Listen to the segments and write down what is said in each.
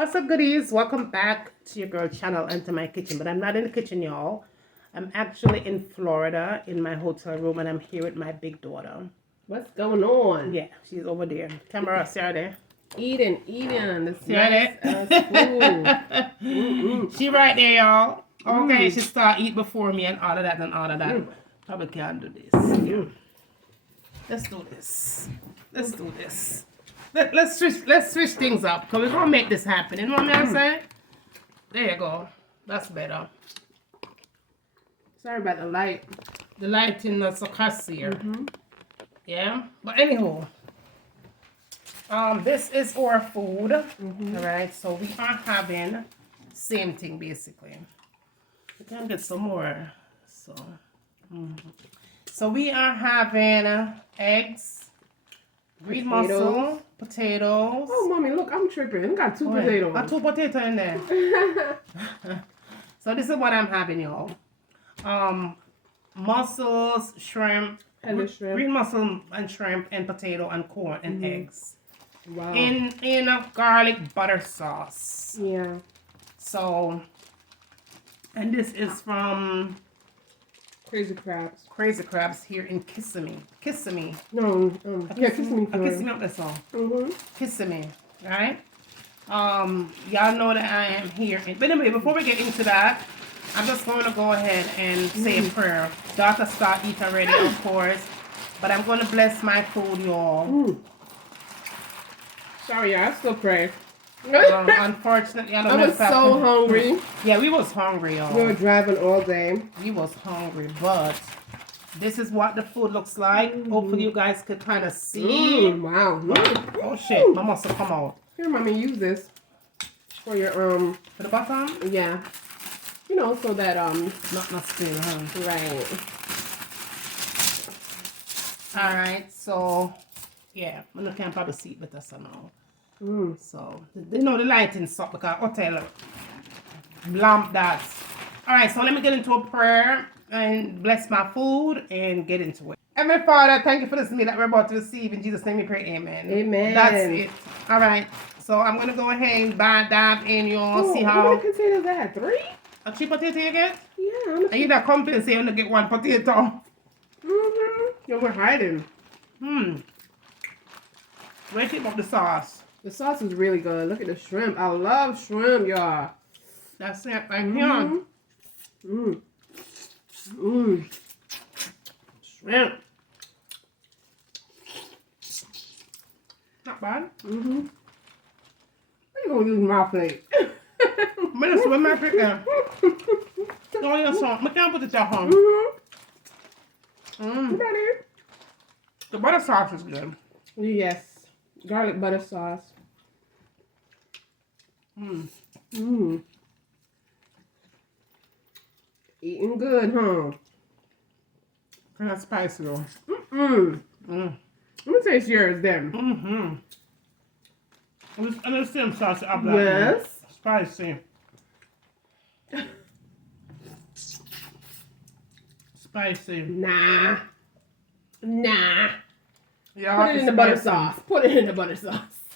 What's up, goodies? Welcome back to your girl channel and to my kitchen. But I'm not in the kitchen, y'all. I'm actually in Florida in my hotel room, and I'm here with my big daughter. What's going on? Yeah, she's over there. Camera, see her there? Eating. This See nice her there? She right there, y'all. Okay, she start eat before me and all of that and all of that. Probably can't do this. Let's do this. Let's do this. Let's switch things up, because we're gonna make this happen. You know what I'm saying? There you go. That's better. Sorry about the light. The lighting not so crazy. Yeah. But anyhow, this is our food. Alright, so we are having same thing basically. We can get some more. So we are having eggs, green mussel, potatoes. Oh, mommy, look, I'm tripping. I got two potatoes. Got 2 potatoes in there. So this is what I'm having, y'all. Mussels, shrimp, green mussel and shrimp and potato and corn and eggs. Wow. In a garlic butter sauce. Yeah. So, and this is from Crazy Crabs. Crazy Crabs here in Kissimmee. Kissimmee. No, yeah, Kissimmee. Kissimmee up there, so. Kissimmee, right? Y'all know that I am here. But anyway, before we get into that, I'm just going to go ahead and say a prayer. Daughter start eating already, of course. But I'm going to bless my food, y'all. Sorry, I still pray. Unfortunately, I was so hungry. Yeah, we was hungry, y'all. We were driving all day. We was hungry, but this is what the food looks like. Hopefully, you guys could kind of see. Wow. Oh shit, my muscle come out. Here, mommy, use this for your For the bottom. Yeah. You know, so that Not still, huh? right. All right, so yeah, I can probably see it better somehow. So you know the lighting suck because hotel lamp that. All right, so let me get into a prayer and bless my food and get into it. Heavenly Father, thank you for this meal that we're about to receive. In Jesus' name we pray, amen. Amen. That's it. All right, so I'm gonna go ahead and dab in your see how. How many potatoes is that? 3? A 3 potato you get? Yeah. And you that compensate you only get 1 potato. Yeah, we're hiding. Wait it up the sauce. The sauce is really good. Look at the shrimp. I love shrimp, y'all. That's it right here. Shrimp. Not bad. I'm gonna use my plate. I'm gonna swim my plate there. Throw your salt. I can't put it at home. The butter sauce is good. Yes. Garlic butter sauce. Eating good, huh? Kind of spicy though. Let me taste yours then. And the same sauce up that. Yes. Spicy. Spicy. Nah. Yeah, Put it in the butter sauce. Put it in the butter sauce.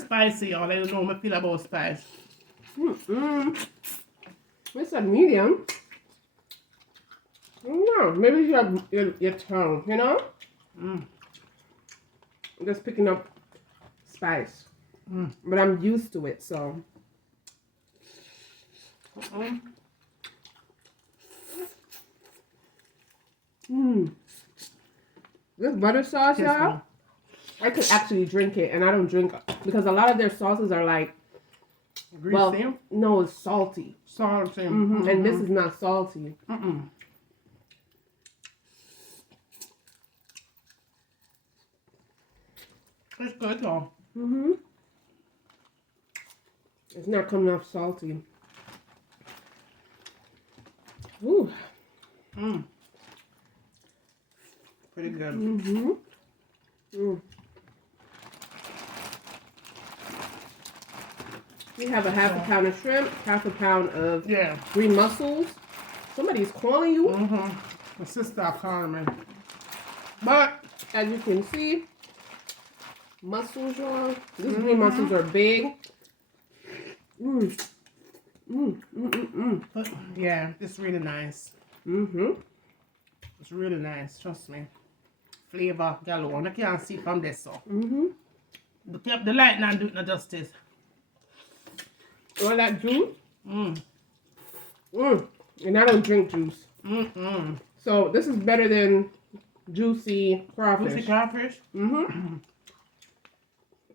Spicy, y'all. I don't know how I feel about spice. It's a medium. I don't know. Maybe you have your tongue, you know? I'm just picking up spice. But I'm used to it, so. This butter sauce, y'all, I could actually drink it, and I don't drink because a lot of their sauces are like, Greasy? well, no, it's salty. Salty. And this is not salty. It's good though. It's not coming off salty. Ooh. Pretty good. We have a half a pound of shrimp, half a pound of Yeah. green mussels. Somebody's calling you. My sister calling me. But As you can see, mussels, y'all. These green mussels are big. But yeah, it's really nice. It's really nice, trust me. Flavor galore. I can't see from this, so. The light not do it no justice. All that juice? Mm. And I don't drink juice. Mm-mm. So this is better than juicy crawfish. Juicy crawfish?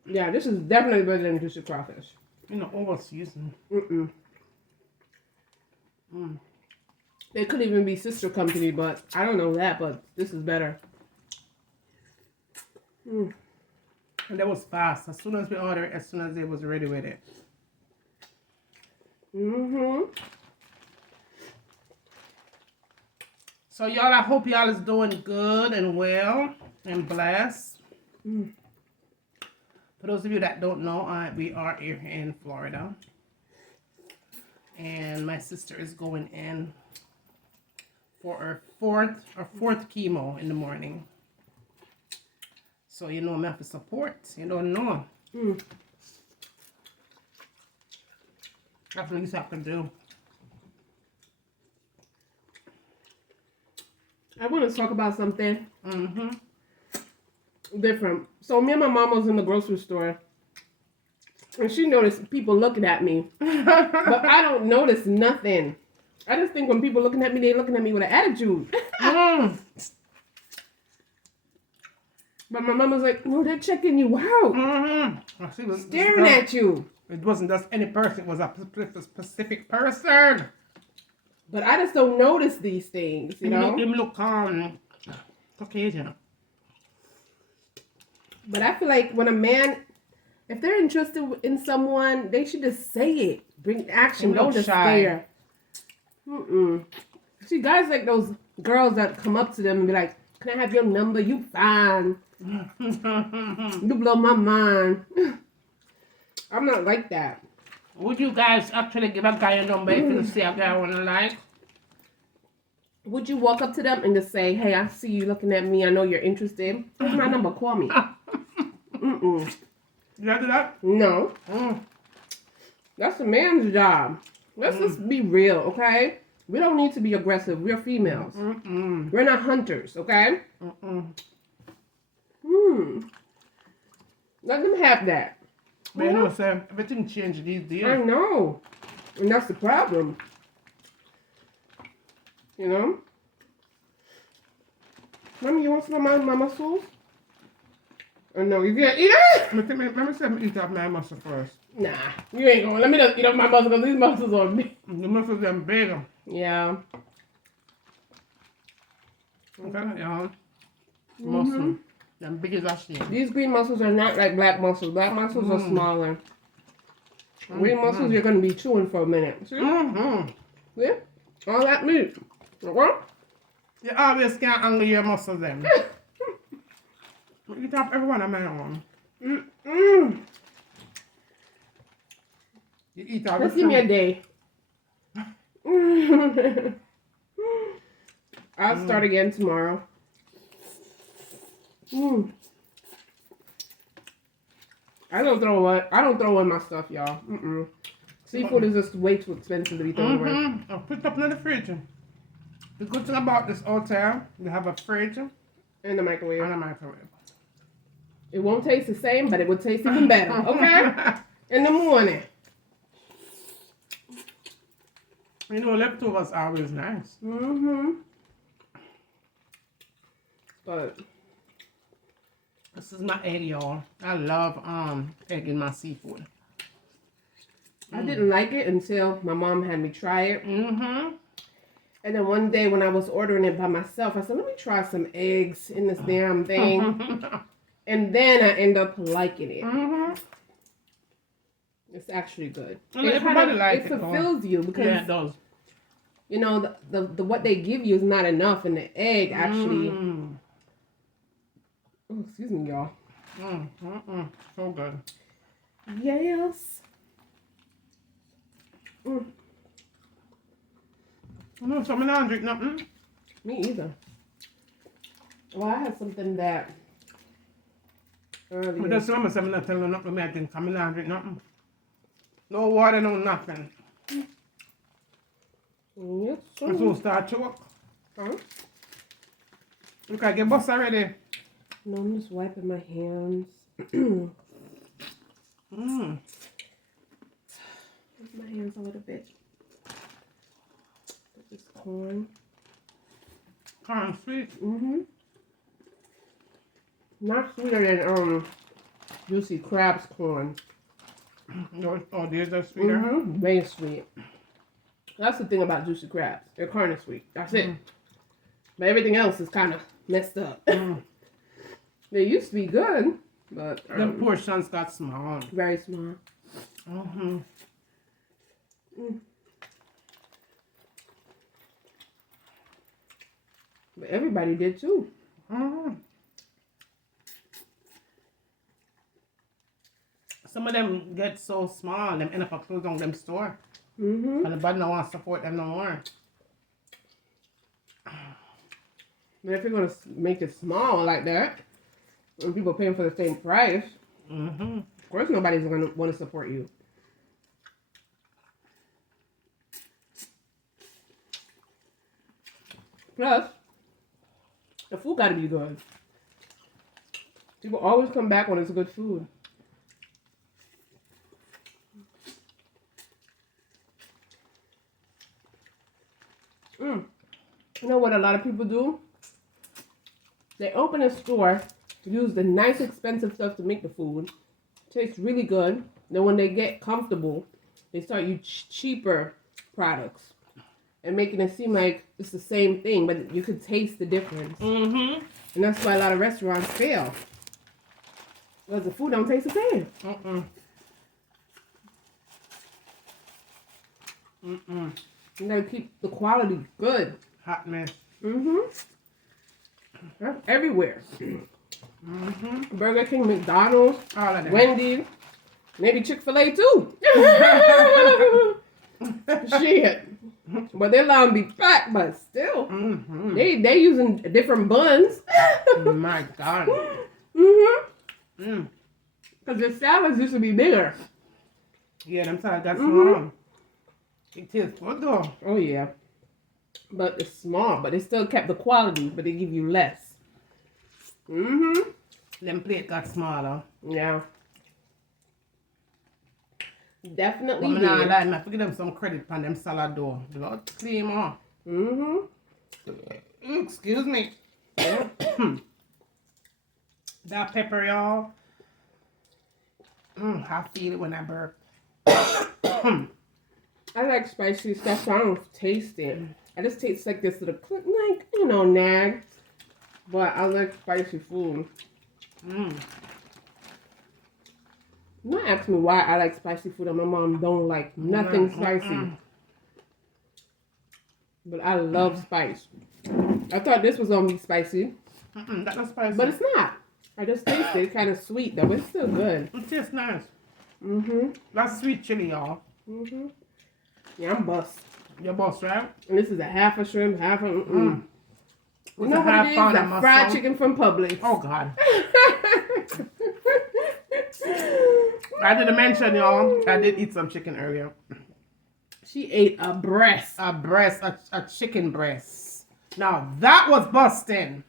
Yeah, this is definitely better than juicy crawfish. You know, over seasoned. They could even be sister company, but I don't know that, but this is better. And that was fast. As soon as we ordered, as soon as they was ready with it. So y'all, I hope y'all is doing good and well and blessed. For those of you that don't know, we are here in Florida. And my sister is going in for her fourth chemo in the morning. So you know, I have to support. You don't know. That's the least I can do. I want to talk about something different. So me and my mom was in the grocery store, and she noticed people looking at me, but I don't notice nothing. I just think when people looking at me, they looking at me with an attitude. But my mom was like, "No, they're checking you out, staring at you." It wasn't just any person; it was a specific person. But I just don't notice these things, you know. Him look Caucasian. But I feel like when a man, if they're interested in someone, they should just say it. Bring action. Don't just stare. See, guys like those girls that come up to them and be like, "Can I have your number? You fine. You blow my mind." I'm not like that. Would you guys actually give a guy a number if you see a guy I wanna like? Would you walk up to them and just say, "Hey, I see you looking at me. I know you're interested. Here's my number. Call me." You gotta do that? No. That's a man's job. Let's just be real, okay? We don't need to be aggressive. We're females. We're not hunters, okay? Let them have that. But you know, Sam, everything changed these days. I know. And that's the problem. You know? Mommy, you want some of my mussels? Oh, no, you can't eat it? Let me see me eat off my mussel first. Nah, you ain't gonna. Let me just eat off my mussels because these mussels are big. The mussels are bigger. Yeah. Okay, y'all. Mussel. They're big as a shit. These green mussels are not like black mussels. Black mussels are smaller. Green mussels, you're gonna be chewing for a minute. See? Yeah? All that meat. What? You always can't angle your muscles then. You top every one of my own. You eat all Just give me a day. I'll start again tomorrow. I don't throw away my stuff, y'all. Seafood is just way too expensive to be thrown away. I'll put it up in the fridge. The good thing about this hotel, you have a fridge In the microwave. and a microwave. It won't taste the same, but it will taste even better. Okay? In the morning. You know, leftovers are always nice. But This is my egg, y'all. I love egg in my seafood. I didn't like it until my mom had me try it. And then one day when I was ordering it by myself, I said, let me try some eggs in this damn thing. And then I end up liking it. It's actually good. And everybody likes it. It fulfills you because Yeah, it does. you know the what they give you is not enough, and the egg actually. Oh, excuse me, y'all. So good. Yes. No, so I'm not drink nothing. Me either. Well, I had something that But earlier. that's what I'm saying. I'm not telling them nothing. I think I'm not drink nothing. No water, no nothing. Yes, sir. I'm supposed to start choke. Huh? You can get bus already. No, I'm just wiping my hands. Mm. Wipe my hands a little bit. Put this corn. Corn sweet. Mm-hmm. Not sweeter than juicy crab's corn. Oh, these are sweeter. Mm-hmm. Very sweet. That's the thing about juicy crabs. They're kind of sweet. That's it. But everything else is kind of messed up. They used to be good, but The portions got small. very small. Mm-hmm. But everybody did too. Mm-hmm. Some of them get so small, them end up closing on them store. Mm-hmm. And the body don't want to support them no more. But if you're gonna make it small like that, and people paying for the same price, Mm-hmm. of course nobody's gonna want to support you. Plus, the food gotta be good. People always come back when it's good food. You know what a lot of people do? They open a store, use the nice expensive stuff to make the food. Tastes really good. Then when they get comfortable, they start use cheaper products and making it seem like it's the same thing, but you could taste the difference. Mm-hmm. And that's why a lot of restaurants fail. Because the food don't taste the same. You gotta keep the quality good. Hot mess. That's everywhere. Burger King, McDonald's, All of them. Wendy's, maybe Chick-fil-A too. Shit. But their line be fat, but still. They using different buns. My God. Because the salads used to be bigger. Yeah, them salads got small. It tastes good though. Oh yeah. But it's small, but they still kept the quality, but they give you less. Them plate got smaller. Yeah. Definitely. But I have to give them some credit on them salad though. They got clean off. Excuse me. That pepper, y'all. I feel it when I burp. I like spicy stuff, so I don't taste it. I just taste like this little, like, you know, nag. But I like spicy food. Don't ask me why I like spicy food and my mom don't like nothing spicy. But I love spice. I thought this was gonna be spicy. That's not spicy. But it's not. I just taste it. It's kind of sweet though, but it's still good. It tastes nice. Mm-hmm. That's sweet chili, y'all. Mm-hmm. Yeah, I'm bust. Your boss, right? And this is a half a shrimp, half a. You With know a what half it is? pound A of fried muscle. chicken from Publix. Oh, God. I didn't mention, y'all. I did eat some chicken earlier. She ate a breast. A chicken breast. Now, that was busting.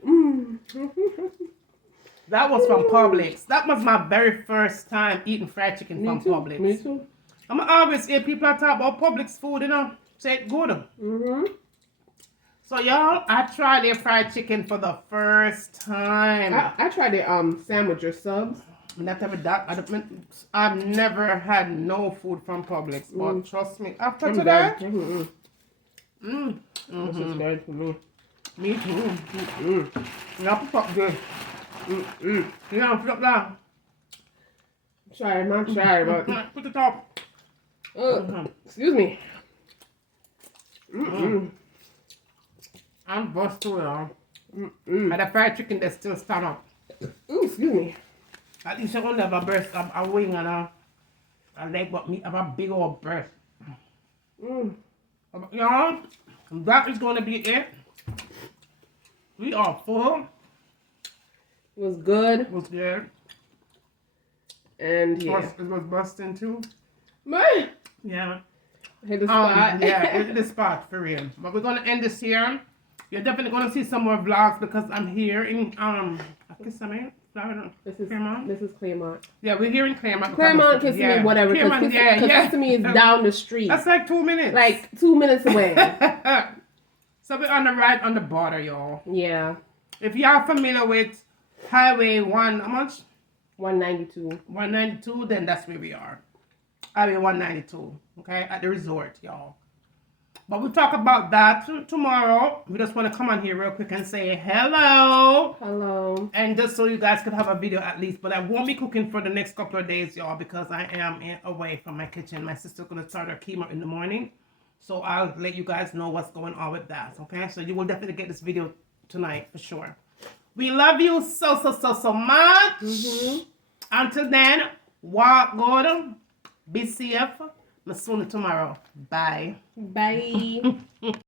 That was from Publix. That was my very first time eating fried chicken from Publix. Me too. I'm always hear people talk about Publix food, you know. Say it good. So, y'all, I tried their fried chicken for the first time. I tried the sandwich or subs. I've never had no food from Publix, but trust me, after I'm today, good. This is good for me. me too. Now put up good. You know, put up down. Sorry, not shy, but Put it up. excuse me. I'm busted, y'all. And the fried chicken that still stand up. Excuse me. At least I only have a breast, a wing and a leg, but me have a big old breast. Y'all, that is going to be it. We are full. It was good. It was good. And yeah. Plus, it was busting too. But Yeah. Hit the spot. Yeah, hit the spot for real. But we're gonna end this here. You're definitely gonna see some more vlogs because I'm here in Kissimmee, Florida. Claremont. This is Claremont. Yeah, we're here in Claremont. Claremont, Kissimmee, whatever. Claremont, Because Kissimmee is down the street. That's like 2 minutes. Like 2 minutes away. So we're on the right on the border, y'all. Yeah. If y'all familiar with Highway 1, how much? 192. 192, then that's where we are. Highway 192, okay? At the resort, y'all. But we'll talk about that tomorrow. We just want to come on here real quick and say hello. Hello. And just so you guys could have a video at least. But I won't be cooking for the next couple of days, y'all, because I am away from my kitchen. My sister's going to start her chemo in the morning. So I'll let you guys know what's going on with that, okay? So you will definitely get this video tonight for sure. We love you so much. Until then, walk good. Be safe. I'll see you tomorrow. Bye. Bye.